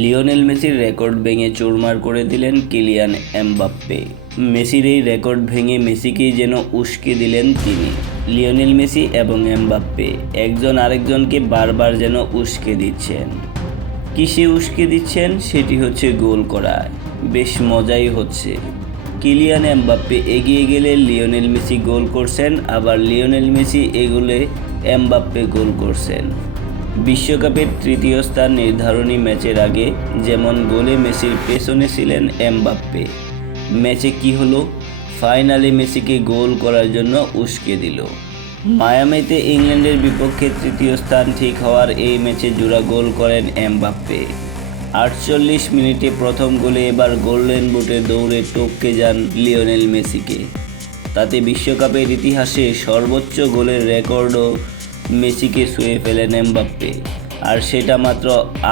Lionel মেসির record ভেঙে চুরমার করে দিলেন কিলিয়ান এমবাপ্পে। মেসির এই রেকর্ড ভেঙে মেসিকেই যেন উস্কে দিলেন তিনি। লিওনেল মেসি এবং এমবাপ্পে একজন আরেকজনকে বারবার যেন উস্কে দিচ্ছেন। কিসে উস্কে দিচ্ছেন সেটি হচ্ছে গোল করায়। বেশ মজাই হচ্ছে। কিলিয়ান এমবাপ্পে এগিয়ে গেলে লিওনেল মেসি গোল করছেন, আবার লিওনেল মেসি এগোলে এমবাপ্পে গোল করছেন। বিশ্বকাপের তৃতীয় স্থান নির্ধারণী ম্যাচের আগে যেমন গোলে মেসির পেছনে ছিলেন এমবাপ্পে, ম্যাচে কি হলো? ফাইনালে মেসিকে গোল করার জন্য উস্কে দিল। মায়ামিতে ইংল্যান্ডের বিপক্ষে তৃতীয় স্থান ঠিক হওয়ার এই ম্যাচে জোড়া গোল করেন এমবাপ্পে। 48 মিনিটে প্রথম গোলে এবার গোল্ডেন বুটে দৌড়ে টপকে যান লিওনেল মেসিকে। তাতে বিশ্বকাপের ইতিহাসে সর্বোচ্চ গোলের রেকর্ডও মেসিকে ছুঁয়ে ফেলেন এমবাপ্পে, আর সেটা মাত্র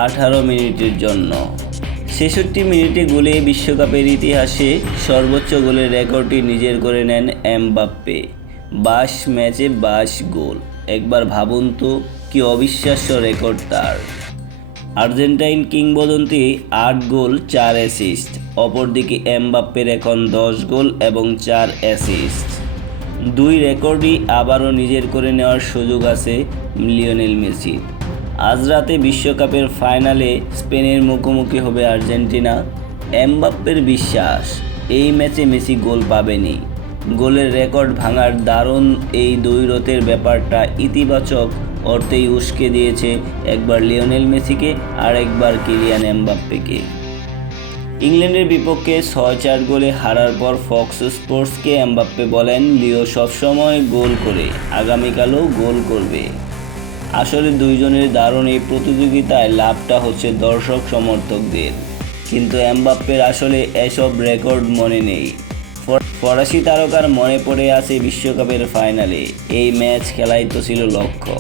18 মিনিটের জন্য। 66 মিনিটে গোলে বিশ্বকাপের ইতিহাসে সর্বোচ্চ গোলের রেকর্ডটি নিজের করে নেন এমবাপ্পে। 22 ম্যাচে 22 গোল। একবার ভাবুন তো, কি অবিশ্বাস্য রেকর্ড তার। আর্জেন্টাইন কিংবদন্তি 8 গোল 4 অ্যাসিস্ট। অপরদিকে এমবাপ্পের এখন 10 গোল এবং 4 অ্যাসিস্ট। দুই রেকর্ডই আবারও নিজের করে নেওয়ার সুযোগ আছে লিওনেল মেসির। আজ রাতে বিশ্বকাপের ফাইনালে স্পেনের মুখোমুখি হবে আর্জেন্টিনা। এমবাপ্পের বিশ্বাস এই ম্যাচে মেসি গোল পাবেনই। গোলের রেকর্ড ভাঙার দারুণ এই দ্বৈরথের ব্যাপারটা ইতিবাচক অর্থেই উস্কে দিয়েছে একবার লিওনেল মেসিকে আর একবার কিলিয়ান এমবাপ্পেকে। ইংল্যান্ডের বিপক্ষে 6-4 গোলে হারার পর ফক্স স্পোর্টসকে এমবাপ্পে বলেন, লিও সবসময় গোল করে, আগামীকালও গোল করবে। আসলে দুইজনের দারুণ এই প্রতিযোগিতায় লাভটা হচ্ছে দর্শক সমর্থকদের, কিন্তু এমবাপ্পের আসলে এসব রেকর্ড মনে নেই। ফরাসি তারকার মনে পড়ে আছে বিশ্বকাপের ফাইনালে এই ম্যাচ খেলাই তো ছিল লক্ষ্য।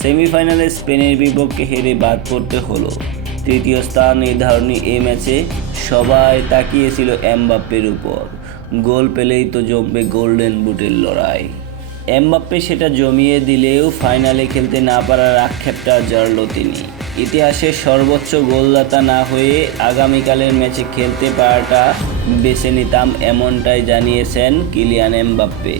সেমিফাইনালে স্পেনের বিপক্ষে হেরে বাদ পড়তে হলো। তৃতীয় স্থান নির্ধারণী এই ম্যাচে সবাই তাকিয়েছিল এমবাপ্পের উপর। গোল পেলেই তো জমবে গোল্ডেন বুটের লড়াই। এমবাপ্পে সেটা জমিয়ে দিলেও ফাইনালে খেলতে না পারার আক্ষেপটা জারল তিনি। ইতিহাসের সর্বোচ্চ গোলদাতা না হয়ে আগামীকালের ম্যাচে খেলতে পারাটা বেছে নিতাম, এমনটাই জানিয়েছেন কিলিয়ান এমবাপ্পে।